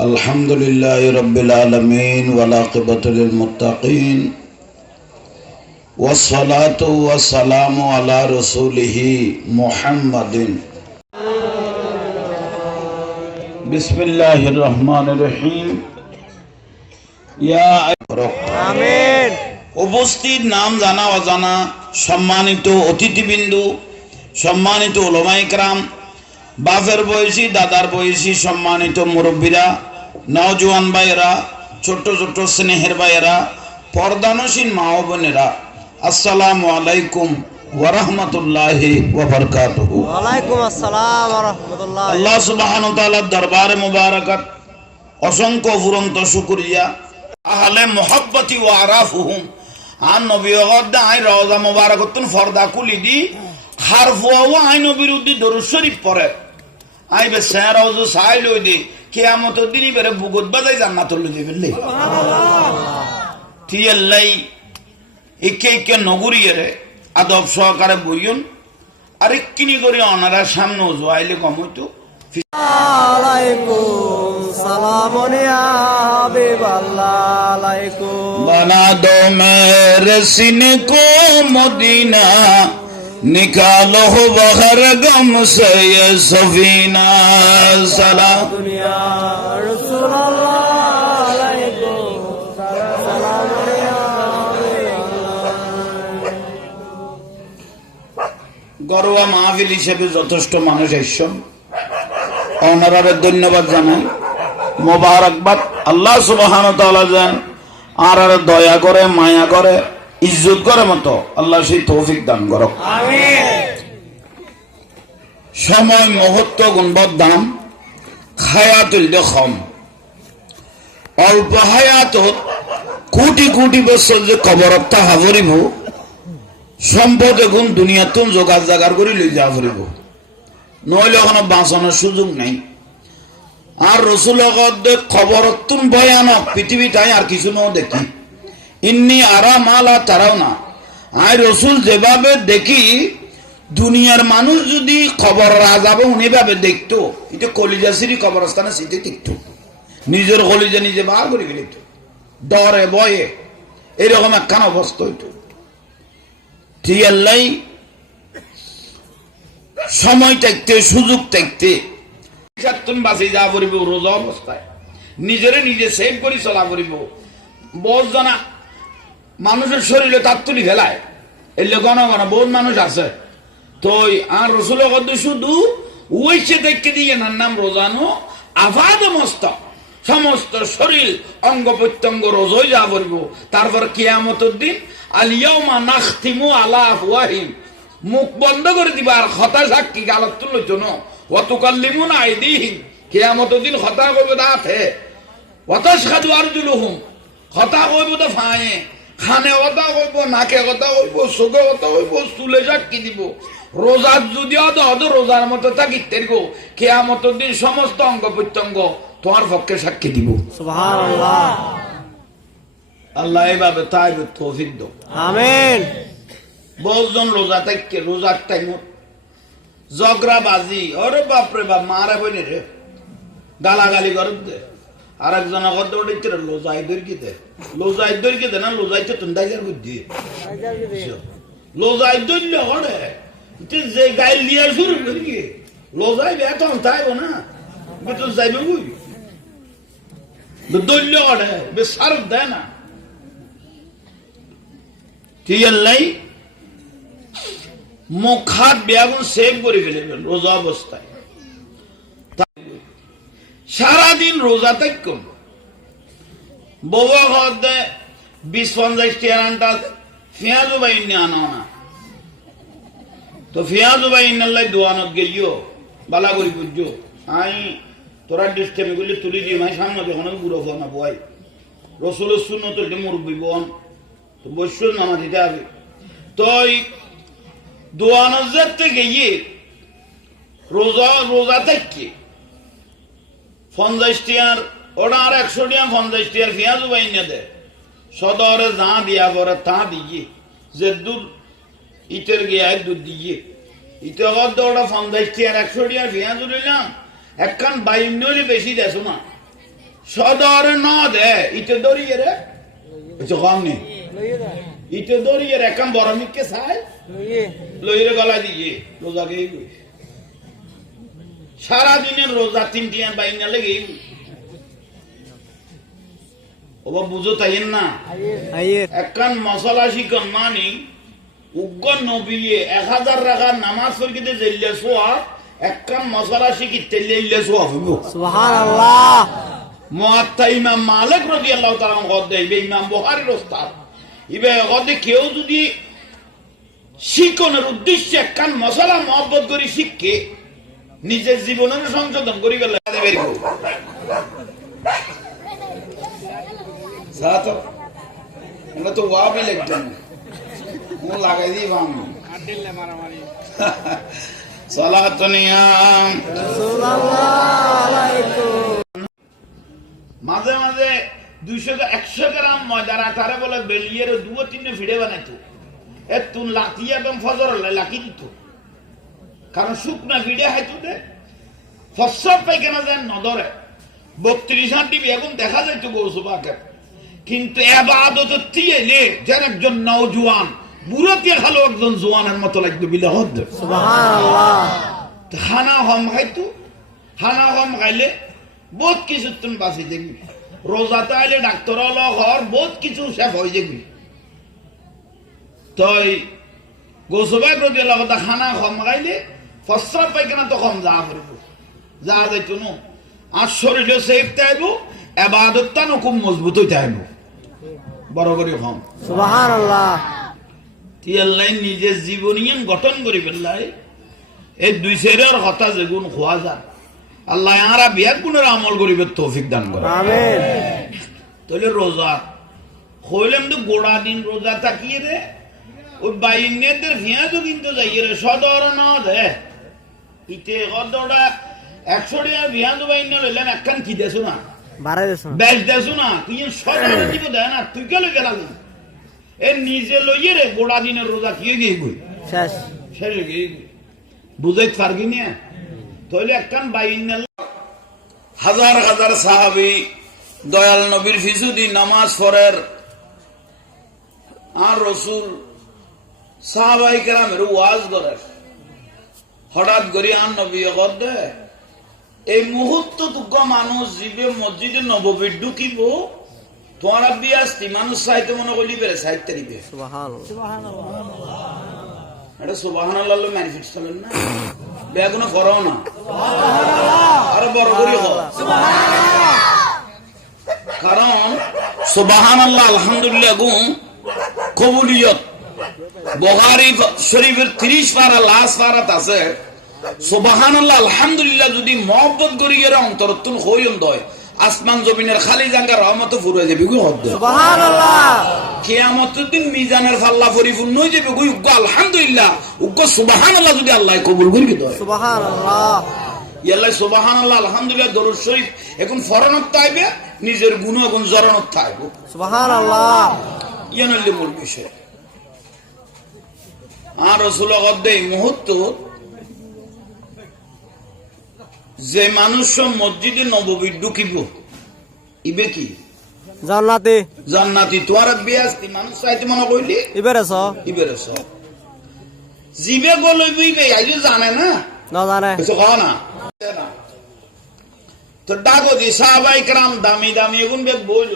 আলহামদুলিল্লাহি রাব্বিল আলামিন ওয়াল আকিবাতু লিল মুত্তাকিন ওয়াসসালাতু ওয়াসসালামু আলা রাসূলিহি মুহাম্মাদিন বিসমিল্লাহির রহমানির রহিম ইয়া আমিন। উপস্থিত নাম জানা অজানা সম্মানিত অতিথিবৃন্দু, সম্মানিত উলামায়ে কেরাম, বাপের বয়সী দাদার বয়সী সম্মানিত মুরব্বীরা, নওজোয়ান ভাইয়েরা, ছোট্ট ছোট্ট স্নেহের ভাইয়েরা, পর্দানসীন মা ও বোনেরা, আসসালামু আলাইকুম ওয়া রাহমাতুল্লাহি ওয়া বারাকাতুহু। ওয়ালাইকুম আসসালাম ওয়া রাহমাতুল্লাহ। আল্লাহ সুবহানাহু ওয়া তাআলার দরবারে মুবারাকাত, অসংখ্য অফুরন্ত শুকরিয়া। আহলে মুহাব্বতি ওয়া আরাফুহুম আন নবী গদ্দা আই রওজা মুবারাকাতুন ফরদা কুলি দি হারফুয়া আই নবীর উদ্দি দরুদ শরীফ পড়ে আই বে সারাউজ সাইল দি কিয়ামতের দিনই বেরে বুগত বাজাই জান্নাতুল দিবেলে সুবহানাল্লাহ। তিয়াল্লাই একে নগরীরে আদব সহকারে বইয়ন আরেককিনি করে ওনারা সামনে জোয়াইলে কমইতো আলাইকুম সালাম ইয়া হাবিবাল্লাহ আলাইকুম। बना दो मेरे सीने को मदीना, निकालो बहर गम से ये सफीना। सलाम दुनिया रसूलुल्लाह আলাইকুম সালাম ইয়া হাবিবাল্লাহ। গরুয়া মাহফিল হিসেবে যথেষ্ট মানুষ এসছেন, ওনারা ধন্যবাদ জানাই, মোবারকবাদ। আল্লাহ সুবহানাহু ওয়া তাআলা যেন আর দয়া করে, মায়া করে, ইজ্জত করে মতো আল্লাহ সেই তৌফিক দান করুক। আমিন। সময় মুহূর্ত গুণবত দাম, হায়াতুল দেখম অল্প হায়াত কোটি কোটি বছর যে কবরত তাহা ভরিব, সম্পদ এখন দুনিয়াতুন জোগাড় জাগার করে লই যা ভরিব, নইলে ওখানে বাঁচানোর সুযোগ নাই। আর রসুল খবরতুন ভয়ানক পৃথিবীটাই আর কিছু নাও দেখি, ইন্নি আরা মালা তারাও না। আই রসুল যেভাবে দেখি, দুনিয়ার মানুষ যদি খবর রাজাবে উনিভাবে দেখতো, এটা কলিজাসিরি কবরস্থানে সিটে দেখতো, নিজের কলিজা নিজে বার করে ফেলিত, ডরে ভয়ে এরকম একখান অবস্থা হইতো। ঠিক আল্লাহ সময় থাকতে, সুযোগ থাকতে বাঁচি যা পড়িব, রোজা অবস্থায় নিজেরে নিজে সেভ করে চলা পড়িব। বহুত জনা মানুষের শরীরে তার তুলি ফেলায়, এলে গণ বহুত মানুষ আছে। তো আর রসুলের কথা শুধু ওই সে দেখতে দিয়ে নার নাম রোজানো আফাদ মস্ত সমস্ত শরীর অঙ্গ প্রত্যঙ্গ রোজই যা পড়িব। তারপর কিয়ামতের দিন আলিয়াউমা নাখতিমু আলা আফওয়াহিম, মুখ বন্ধ করে দিবা আর খতা সাক্ষী গালত তুললো জন্য ওয়াতুকাল্লিমুনা আইদিহিম, কিয়ামতের দিন খতা কইব দাঁতে, ওয়াতাশহাদু আরজুলুহুম খতা কইব তো ফায়ে, খানে কথা কইব, নাকে কথা কইব, চোখে কথা কইব, চুলে সাক্ষী দিব। রোজার যদি অদ রোজার মতো থাকি তেরগো, কিয়ামতের দিন সমস্ত অঙ্গ প্রত্যঙ্গ তোমার পক্ষে সাক্ষী দিব। সুবহানাল্লাহ। আল্লাহ এইভাবে তাই তৌফিক দাও। আমিন। বহুজন রোজা থাকে, রোজার টাইমত জগরা বাজি, ওরে বাপরে বাপ, মারা বইনি রে গালাগালি করে দে। আর একজন লোজাই দৈর্ঘিতে, লোজাই দৈর্ঘিতে না, লোজাইতে তুন্দাইজার বুদ্ধি, লোজাই দৈর্য করে যে গাইল লিয়ার শুরু করি লোজাই বেতন তাইব না, বেতন যাইবে বুঝ দৈর্য করে বেশ সার দেয় না। ঠিক নাই মুখ হাত বেগুন সেভ করে ফেলেবেন রোজা অবস্থায়। সারাদিন রোজা থাকুন, বউয়া ঘর দে 20-50 টিয়ার আনটা পেঁয়াজও বাইনি আনা না, তো পেঁয়াজও বাইনাল্লাই দোয়ানত গেলিও বালা করি বুঝছো। আই তোরা ডিস্টার্ব করলে তুলি দিই, মাই সামনে যখন বুড়ো হওয়া না বয় রসুলের শূন্য তো মুরব্বী বোন তো বৈশ্য নামা দিতে হবে। তো দোয়ানত থেকে গিয়ে রোজা থেকে 50 টিয়ার ওরা আর 100 টিয়া 50 টিয়ার পেঁয়াজ বাইনা দেয়, সদরে যা দিয়া পরে তা দিয়ে যে দুধ ইটের গিয়ে দুধ দিয়ে ইটা ওরা 50 টিয়ার 100 টিয়ার পেঁয়াজ উঠলাম, একখান 52 বেশি দেছো না, সদর ন দে ইতে দরিয়ে রে কম নেই ইতে দরিয়ে রে কাম বড় মিকে চাই লইরে গলা দিয়ে রোজা গেই সারাদিনের রোজা 3 বাইনা লেগে ওবা বুঝো তাই না আইয়ে একখান মশলা শিকন মানি উগ্র নবিয়ে 1000 টাকা নামাজ পড়িতে জেলে সোয়া একখান মশলা শিখি তেলে সোয়া হইব সুবহানাল্লাহ মুআত্তা ইমাম মালিক রাদিয়াল্লাহু তাআলা গদে ইমাম বুখারীর উস্তাদ ইবে গদে কেউ যদি শিকনের উদ্দেশ্যে একখান মশলা মহব্বত করি শিখকে নিজের জীবনের সংশোধন করি গেলে বের করব সাথে আমরা তো ওয়াবি লাগতেন মু লাগাই দিই বাম কাটিলে মারামারি সালাতুনিয়াম রাসূলুল্লাহ আলাইকুম মাঝে মাঝে 200-100 গ্রাম ময়দা তারে বলে বেলিয়ে 2-3 ভিড়ে বানাইতো এ তুন লাকি এবং ফজর লাকি দিত কারণ শুকনা ভিড়ে হাইতো দে ফসব পাইখানা যায় নদরে 32 হাঁটি বেগুন দেখা যাইতো গৌসুবাকে কিন্তু এবাদত তিয়েলে যার একজন নওজোয়ান বুড়াতে খালো একজন জোয়ানের মতো লাগতো বিলহদ সুবহানাল্লাহ খানা হম খাইতো খানা হম খাইলে বহুত কিছু তুমি বাঁচি দেখবি রোজাতে আইলে ডাক্তার ঘর বহুত কিছু সেফ হয়ে যাবি তই গোসবাই প্রতি কথা খানা কম খাইলে ফসল পাইখানা তো কম যা করব যা যাইতো নো আর শরীরে সেফতে আইব এবাদতটা নো খুব মজবুত হইতে আইব বড় করে কম সুবহানাল্লাহ তিয়াল্লাই নিজের জীবনীয়ন গঠন করি ফেললাই এই 2 সেরের কথা যেগুন খোয়া যায় আল্লাহ আরা বিয়ার গুণের আমল করিবে তৌফিক দান করে আমিন তাহলে রোজা হইলাম তো গোড়া দিন রোজা তাকিয়ে রে ওই বাইনেদের ভিয়াজও কিন্তু যাইয়ে রে সদর না দে ইতে কতটা 100 টাকা ভিয়াজ বাইনে লইলেন একখান কি দেছো না বাড়াই দেছো বেশ দেছো না তুই সদর দিব দেয় না তুই কে লই গেলাম এ নিজে লইয়ে রে গোড়া দিনের রোজা কি গিয়ে গই শেষ শেষ গিয়ে বুঝাইতে পারবি না তাহলে একখান বাইনে হাজার হাজার সাহাবী দয়াল নবীর ফিসুদি নামাজ পড়ের আর রসুল সাহাবাই কেরামের ওয়াজ করে হঠাৎ করে আর নবী দে এই মুহূর্ত দুঃখ মানুষ জীবে মসজিদে নববীর ঢুকিব তোমার বিয়াস্তি মানুষ সাহিত্য মনে করলি বেড়ে সাহিত্য দিবে এটা সুবহানাল্লাহ ম্যানিফেস্ট করবেন না বেগুনো করো না আরো বড় করি কারণ সুবহানাল্লাহ আলহামদুলিল্লাহ গুণ কবুলিয়ত বুখারী শরীফের 30 পারা লাস্ট পারাত আছে সুবহানাল্লাহ আলহামদুলিল্লাহ যদি মহব্বত করি এর অন্তরতুল হইন দয় আসমান জমিনের খালি জায়গা রহমত ফুরে যাবে গো হদ সুবহানাল্লাহ কিয়ামতের দিন মিজানের পাল্লা পরিপূর্ণ হয়ে যাবে গো আলহামদুলিল্লাহ উগ্র সুবহানাল্লাহ যদি আল্লাহ কবুল করি দয় সুবহানাল্লাহ ইয়াল্লাহ সুবহানাল্লাহ আলহামদুলিল্লাহ দরুদ শরীফ এখন ফরনত তাইবে নিজের গুণগুণ জরনত তাইবে সুবহানাল্লাহ ইয়ানল্লি মূল বিষয় আর রাসূল গদ্দে মুহূর্ত যে মানুষ মসজিদে নববী ঢুকিব ইবে কি জান্নাতে জান্নাতি তোর বিয়াস্তি মানুষ চাইতে মনে কইলি ইবেরেছ ইবেরেছ জিবে গলইবে আইজো জানে না না জানে কিছু খাও না তো ডাকো দি সাহাবাই کرام দামি দামি এগুন বে বল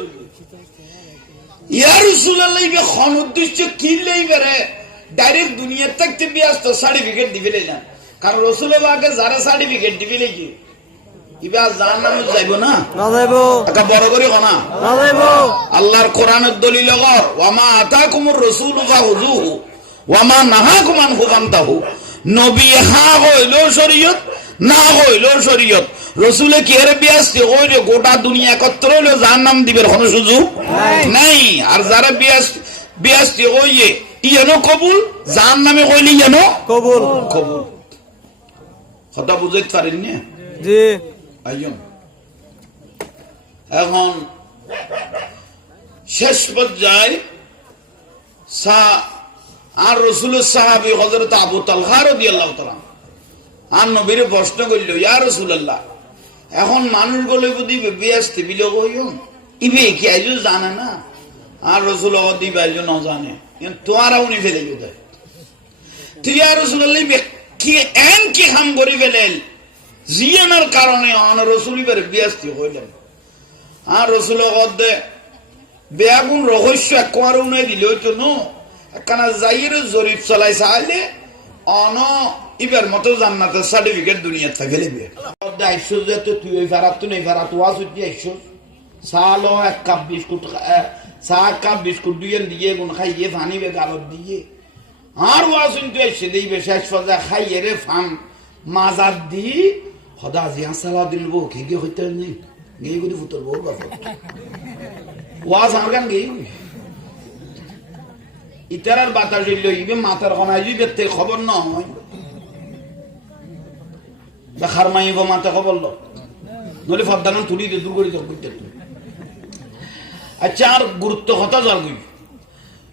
ইয়া রাসূলুল্লাহ ইবে খন উদ্দেশ্য কি লইবে রে ডাইরেক্ট দুনিয়া থাকতে বিয়াস্ত সার্টিফিকেট দিবেলে না কারণ রাসূলুল্লাহকে যারা সার্টিফিকেট দিবেলে কি ইবা জান্নাতে যাইব না না যাইব একটা বড় করে কোনা না যাইব আল্লাহর কোরআনের দলিল গর ওয়ামা আতাকুমুর রাসূলু ফাহুযুহু ওয়ামা নাহাকুম আনহু ফান্তাহু নবী হা হইলো শরীয়ত না হইলো শরীয়ত রাসূলে কি এর বিয়াস্তি হইলো গোটা দুনিয়া একত্র হইলো জাহান্নাম দিবের কোনো সুযোগ নাই আর যারা বিয়াস্তি হইয়ে ইয়ানো কবুল জাহান্নামে হইলি ইয়ানো কবুল কবুল কথা বুঝাইতে পারেন না জি আইয়ম এখন শেষ পর্যায়ে আর রাসূলের সাহাবী হযরত আবু তালহা রাদিয়াল্লাহু তাআলা আর নবীর প্রশ্ন করল ইয়া রাসূলুল্লাহ এখন মানুষ গলে বুঝি ব্যস্ত বিলোক হইম ইবে কি আইজো জানে না আর রসুল দিবে আইজো ন জানে তোয়ারা উনি ফেলে দেয় তুই আর রসুল কি এন কি হাম করি ফেলেন জিয়ানোর কারণে অন রসুল ইবার ব্যস্ত হইলেন আর রসুল দে বেয়াগুন রহস্য একবার উনি দিলে হইতো নো একখানা যাইয়ের জরিপ চলাই চাইলে অন ইবার মতো জান্নাতের সার্টিফিকেট দুনিয়া থাকে লেবে আইসো যে তুই ওই ভাড়া তুই এই ভাড়া তো আস আইসো চালো এক কাপ বিস্কুট চা কাপ বিস্কুট দিয়ে গুণ খাইয়ে ফানিবে গালত দিয়ে আর ওয়াসুন তুই এসে দিবে শেষ পর্যায়ে খাইয়ে রে ফান মাজার দি সদা জিয়া সালা দিল বউ কে গিয়ে হইতে নেই গিয়ে গুলি ফুটর বউ বাপ ওয়াজ আমার গান গিয়ে ইতারার বাতাস দিল ইবে মাথার কমাই যাবে তে খবর না হয় দেখার মাইব মাথা খবর লো নলে ফাদ্দান তুলি দে দূর করে যাও বুঝতে আচ্ছা আর গুরুত্ব কথা যার গুই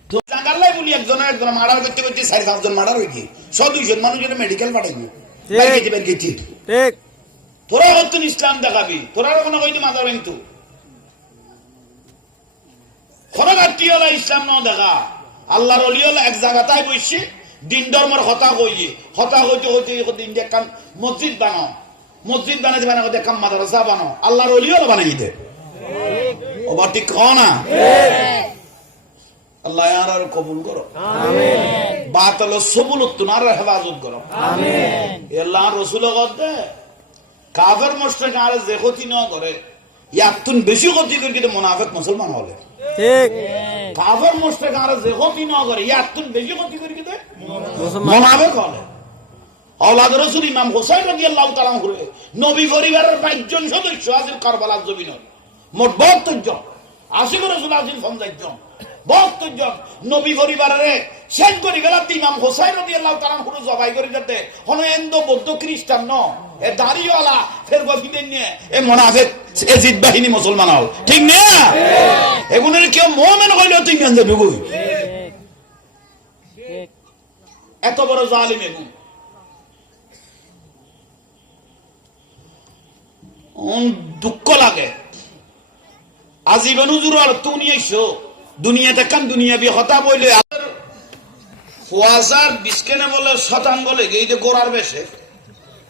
তো জাগালাই বলি একজন মারার করতে করতে 4-5 জন মারার হই গিয়ে 100-200 মানুষের মেডিকেল পাঠাই বের গেছি ঠিক তোরা হতো ইসলাম দেখাবি তোরা কোনো কইতে মাজার কিন্তু খরগাটিওয়ালা ইসলাম ন দেখা আল্লাহর ওলিওয়ালা এক জায়গাটায় বসে দিন ধর্মের হতা হইতে ইন্ডিয়া কান মসজিদ বানাও মসজিদ বানাইতে বানাও দেখাম মাদ্রাসা বানাও আল্লাহর ওলিওয়ালা বানাই দে ও বাটি কনা আল্লাহ আর কবুল করো আমিন বাতাল সবুলত নার হেফাজত করো আমিন আল্লাহ রাসূল গদে কাফের মুশরিক আর যে ক্ষতি না করে ইয়াতুন বেশি ক্ষতি করে কিন্তু মুনাফিক মুসলমান হলে ঠিক কাফের মুশরিক আর যে ক্ষতি না করে ইয়াতুন বেশি ক্ষতি করে কিন্তু মুনাফিক হলে আওলাদ রাসূল ইমাম হুসাইন রাদিয়াল্লাহু তাআলা করে নবী পরিবারের 22 জন সদস্য আছেন কারবালার জমিনে মোট 72 জন আশিক রাসূল আছেন 50 জন 72 জন নবী পরিবারের শেষ করে গেল ইমাম হুসাইন রাদিয়াল্লাহু তাআলা করে জবাই করে দিতে হলো এন্দ বৌদ্ধ খ্রিস্টান ন এ দাড়িওয়ালা ফের গফিদেন নিয়ে এ মুনাফিক এজিদ বাহিনী মুসলমান হল ঠিক না এগুনের কেউ মুমিন হইলো তুই কেন যাবি কই এত বড় জালিম এগুন দুঃখ লাগে আজীবন হুজুর আর তুমি এসো দুনিয়াতে কান দুনিয়া বি হতা বইলে ফুয়াজার বিস্কেনে বলে শতান বলে এইটা গোড়ার বেশে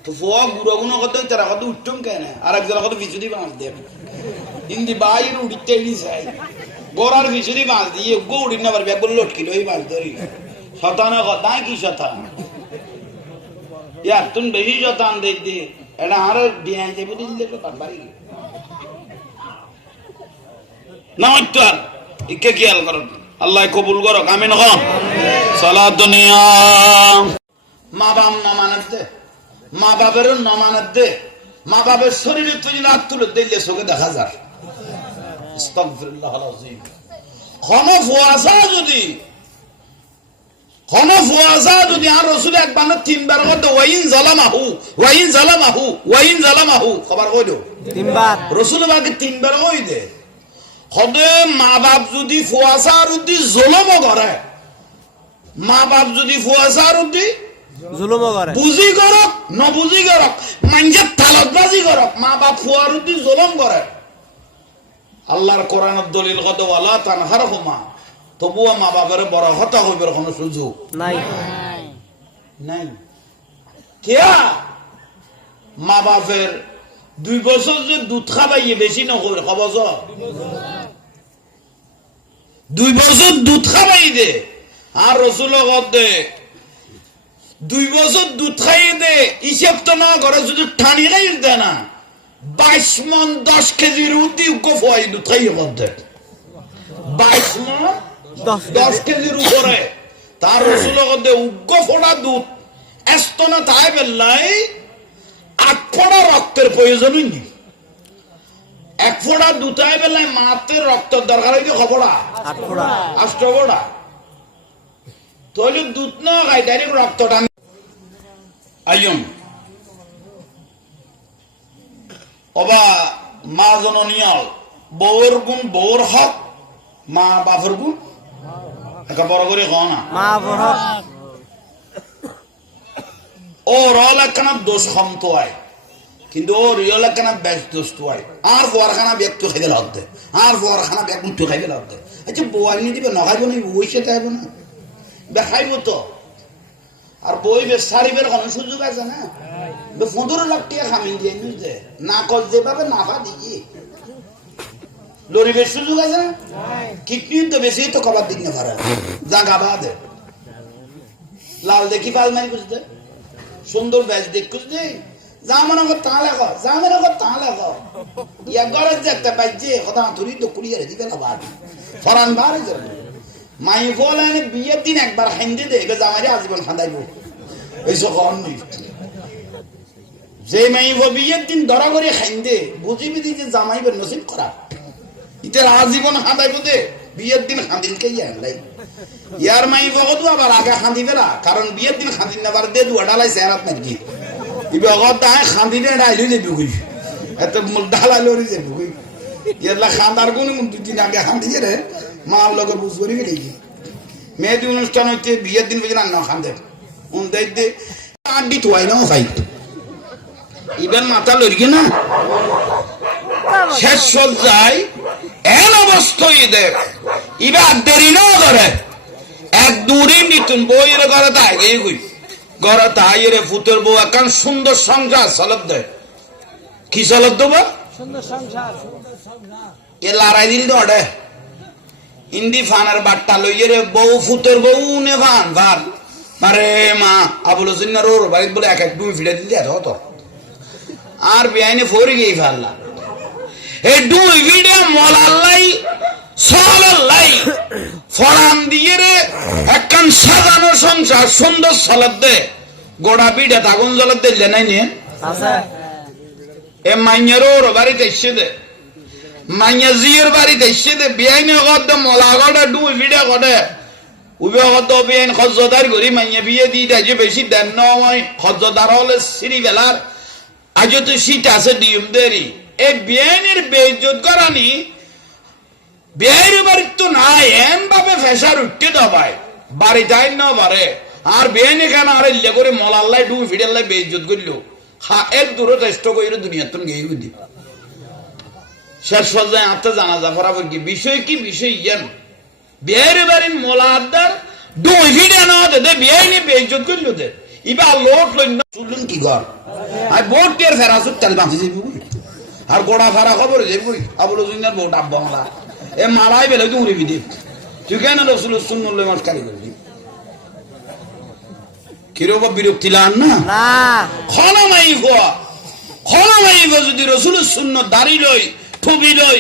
তো ফুয়া গুড়ো গুনো কত তারা কত উঠ্টম কেন আর একজন কত বিচুদি বাঁধ দেব ইন্দি বাইরে উঠিতে চাই গোড়ার বিচুদি বাঁধ দিয়ে গো উঠি না পারবি একবার লটকিল ওই বাঁধ ধরি শতানে কথা কি শতান ইয়ার তুমি বেশি শতান দেখ দিয়ে এটা আর ডিয়াই দেবো দিলে তো বাড়ি না হইতো আর ইকে খেয়াল করো আল্লাহ কবুল করো আমিন হন সালাত দুনিয়া মা বাপ না মানত দে মা বাপের না মানত দে মা বাপের শরীরে তুই রাত তুলে দিলে চোখে দেখা যায় আস্তাগফিরুল্লাহল আযীম খনফওয়াজা যদি আর রাসূল একবার না তিনবার কত ওয়াইন জালামাহু খবর কইলো তিনবার রাসূল বাকে তিনবার কই দে খদে মা বাপ যদি ফুয়াসার উদ্দি জুলুম করে মা বাপ যদি ফুয়াসার উদ্দি জুলুম করে বুঝি করক না বুঝি করক মানজে তালাতবাজি করক মা বাপ ফুয়ার উদ্দি জুলুম করে আল্লাহর কোরআনের দলিল কত ওয়ালা তানহারহুমা তবুও মা বাপের বড় হতা হইবার কোনো সুযোগ নাই নাই কেয়া মা বাপের 2 বছর যে দুধ খাবাইয়ে বেশি না করে খবজ 2 বছর দুধ খাবাই দে আর রসুল দে 2 বছর দুধ খাইয়ে দে হিসেব তো না করে যদি ঠানি খাই দে না 22 মন 10 কেজির উদ্দি গোফাই দুধ খাইয়ে করতে 22 মন 10 কেজির উপরে তার রসুল দে উগ্র ফোড়া দুধ এস্তনা তাই বেল্লাই 8 ফোঁটা রক্তের প্রয়োজন হয়নি 1 ফোঁটা দুটাই বেলায় মাতে রক্তের দরকার হইতে খবরা 8 ফোঁটা 8 ফোঁটা তাহলে দুধ না খাই ডাইরেক্ট রক্তটা আইয়ম অবা মা জননিয়াল বউর গুণ বউর হক মা বাপের গুণ একটা বড় করে কও না মা বড় ও রল একখানা দোষ ক্ষমত হয় কিন্তু ও রিয়ল কেন ব্যস্ত হয় আর বোয়ারখানা ব্যক্ত খাইবে লাগতে আর বোয়ারখানা ব্যক্ত খাইবে লাগতে আচ্ছা বই নি দিবে নখাইব না বই সে খাইব না দেখাইব তো আর বই বেশ সারিবের কোনো সুযোগ আছে না 15 লাখ টাকা খামিন দিয়ে নিয়ে না কল যেভাবে নাফা দিয়ে লরিবের সুযোগ আছে না কিডনি তো বেশি তো কবার দিক না ভাড়া যা গাবা দে লাল দেখি পাল মারি বুঝতে সুন্দর ব্যাচ দেখ বুঝতে জামানো তা লেখো জামানো তা লেখো ইয়া গরজ যে একটা বাজে কথা ধরি তো কুড়িয়ে দিবে না বার ফরান বার যাবে মাই বলেন বিয়ের দিন একবার হিন্দি দে এবার জামারি আজীবন খাঁদাইব এইসব কম নেই যে মাই বিয়ের দিন ধরা করে হিন্দি বুঝিবি দি যে জামাইবের নসিব খারাপ ইতার আজীবন খাঁদাইব দে বিয়ের দিন খাঁদিল কে ইয়ার ইয়ার মাই বগদু আবার আগে খাঁদি ফেলা কারণ বিয়ের দিন খাঁদিল না বার দে দুয়া ডালাই চেহারাত নাকি ইবগত দায় খাঁদিলে ডাইলে যাবি কই এত ডালাই লরি যাবি কই ইয়ারলা খাঁদার কোন দুদিন আগে খাঁদিয়ে রে মার লগে বুঝ করি গেলি মেয়েদি অনুষ্ঠান হইতে বিয়ের দিন বুঝি না খাঁদে উন দেই দে আড্ডি তোয়াই না ভাই ইবেন মাথা লড়ি না শেষ সজ্জায় এন অবস্থায় দেখ ইবার দেরি না করে এক দূরে নিতুন বইয়ের ঘরে তাই গে কই ঘরে তাই রে ফুতের বউ একখান সুন্দর সংসার চলত দেয় কি চলত দেবো সুন্দর সংসার এ লড়াই দিল তো অডে ইন্দি ফানের বাট্টা লইয়ে রে বউ ফুতের বউ নে ফান ফান আরে মা আবুল হোসেন ওর বাড়িতে বলে এক ডুই ফিরে দিলে তো আর বেআইনে ফরি গিয়ে ফেললা এই দুই ভিডিও মলাল্লাই সলাল্লাই ফরান দিয়ে রে একখান সাজানো সংসার সুন্দর সলাদ দে গোড়া পিঠে তাগুন জলাদ দিলে নাই নিয়ে আছে এ মাইয়ারও ওর বাড়িতে এসে দে মাইয়া জিয়ের বাড়িতে এসে দে বেআইনে কত মলা গড়ে দুই ভিডিও গড়ে উবে কত বেআইন খজ্জদার করি মাইয়া বিয়ে দিয়ে দেয় যে বেশি দেন নয় খজ্জদার হলে সিঁড়ি বেলার আজ তো শীত আছে ডিম দেরি এই বেআইনের বেইজ্জত করানি বেআইনের বাড়ির তো নাই এম ভাবে ফেসার উঠতে দবায় বাড়ি যাই না পারে আর বেআইনে কেন আর ইল্লে করে মলাল্লাই ডুবে ফিডাল্লাই বেইজ্জত করলো হা এক দূরে চেষ্টা করে দুনিয়ার তো গেয়ে বুদ্ধি শেষ পর্যায়ে আত্মা জানাজা ফরাবর কি বিষয় ইয়ান বেআইনের বাড়ির মলাদার ডুবে ফিডে না দে বেআইনে বেইজ্জত করলো দে ইবা লোট লই না শুনলেন কি ঘর আর বোট টের ফেরাসুত তেল বাঁচি যাবি আর গোড়া ফেরা খবর যাবি আবুল হোসেনের বোট আব্বা মালা এ মালাই বেলে তুই উড়ে বিদে তুই কেন রসুল সুন্নুল নমস্কারী করবি কিরকম বিরক্তি লান না না খনামাই যদি রসুল শূন্য দাড়ি লই ঠুবি লই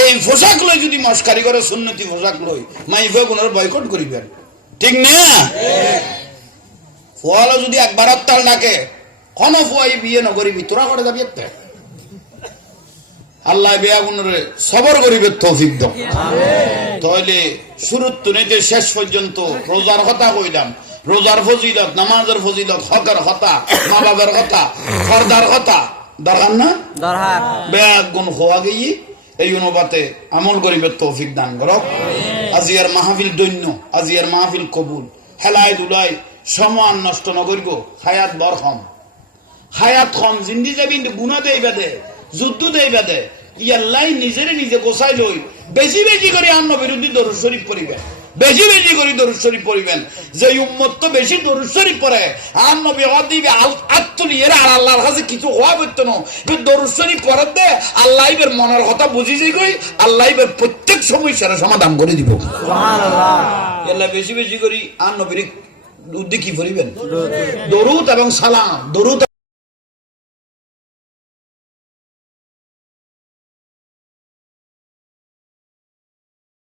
এই পোশাক লই যদি মস্কারি করে সুন্নতি পোশাক লই মাইফা কোন বয়কট করিবেন ঠিক না ফোয়ালো যদি একবার তাল ডাকে কোন ফুয়াই বিয়ে নকরিবি তোরা করে যাবি একটা আল্লাহ বিয়া গুণরে সবর করিবে তৌফিক দাও তাহলে শুরুর তুনিতে শেষ পর্যন্ত রোজার কথা কইলাম রোজার ফজিলত নামাজের ফজিলত হকের কথা মা বাবার কথা খরদার কথা দরকার না দরকার বেয়া গুণ হওয়া গিয়ে এই অনুপাতে আমল করিবে তৌফিক দান করক আজিয়ার মাহফিল দৈন্য আজিয়ার মাহফিল কবুল হেলাই দুলাই সমান নষ্ট নগরিব হায়াত বরখম হায়াত কম জিন্দি যাবি গুণা দেই বেদে যুদ্ধ দেই বেদে ইয়াল্লাই নিজে গোসাই লই বেশি করে আন্ন বিরোধী দরুদ শরীফ পড়িবেন বেশি করে দরুদ শরীফ পড়িবেন যে উম্মত তো বেশি দরুদ শরীফ পড়ে আর নবী দিবে আত্মলিয়ের আর আল্লাহর কাছে কিছু হওয়া বলতো না দরুদ শরীফ পড়ে দে আল্লাহ এর মনের কথা বুঝি যাই কই আল্লাহ এর প্রত্যেক সমস্যার সমাধান করে দিব সুবহানাল্লাহ ইয়াল্লাই বেশি করে আর নবীর উদ্দে কি পড়িবেন দরুদ এবং সালাম দরুদ